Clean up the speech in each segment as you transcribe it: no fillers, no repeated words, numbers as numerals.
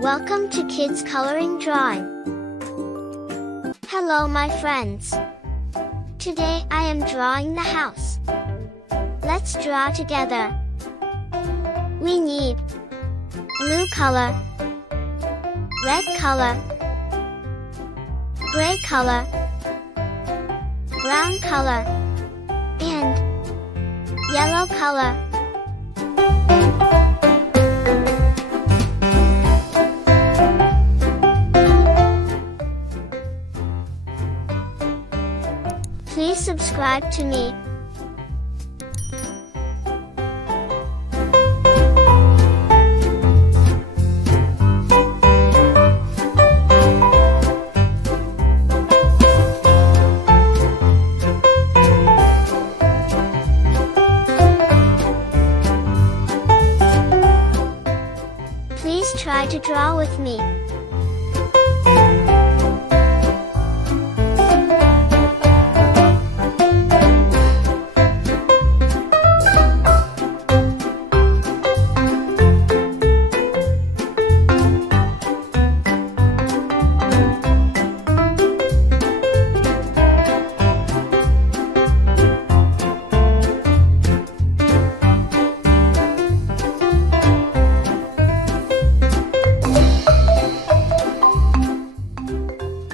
Welcome to Kids Coloring Drawing. Hello my friends. Today I am drawing the house. Let's draw together. We need blue color, red color, gray color, brown color, and yellow color. Please subscribe to me. Please try to draw with me.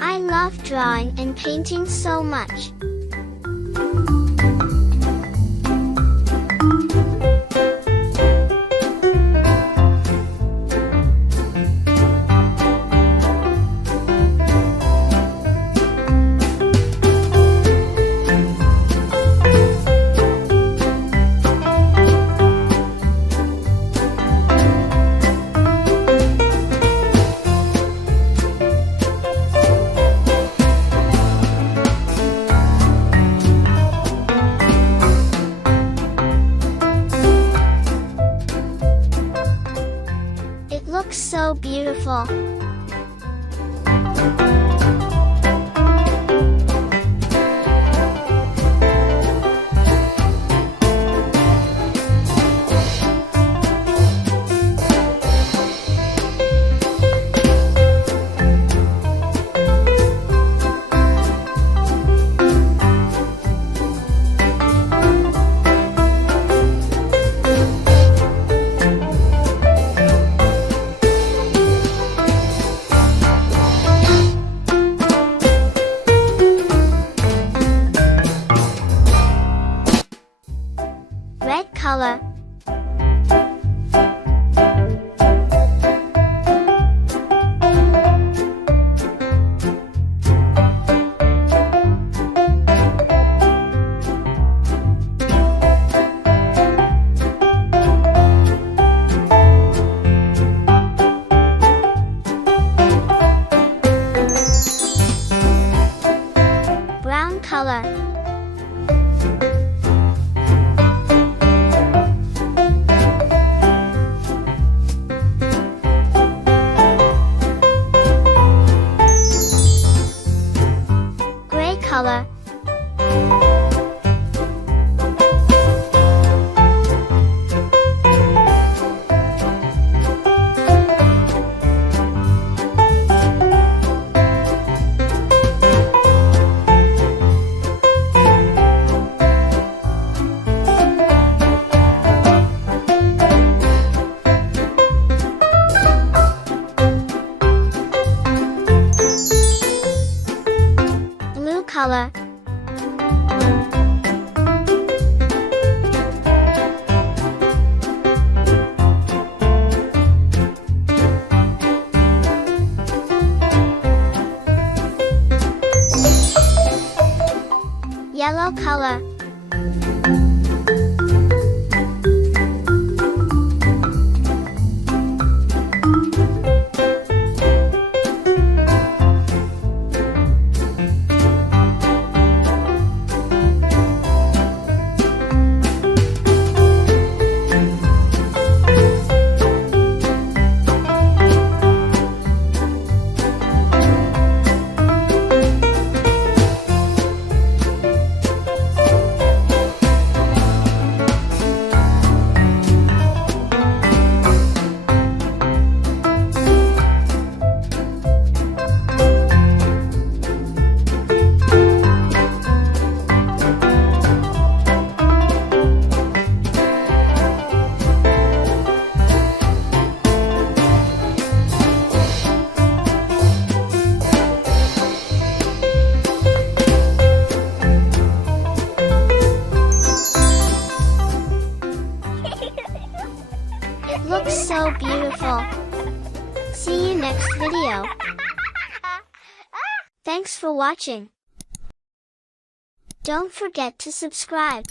I love drawing and painting so much. It looks so beautiful. Red color, brown color, gray color, blue color, yellow color, next video. Thanks for watching. Don't forget to subscribe.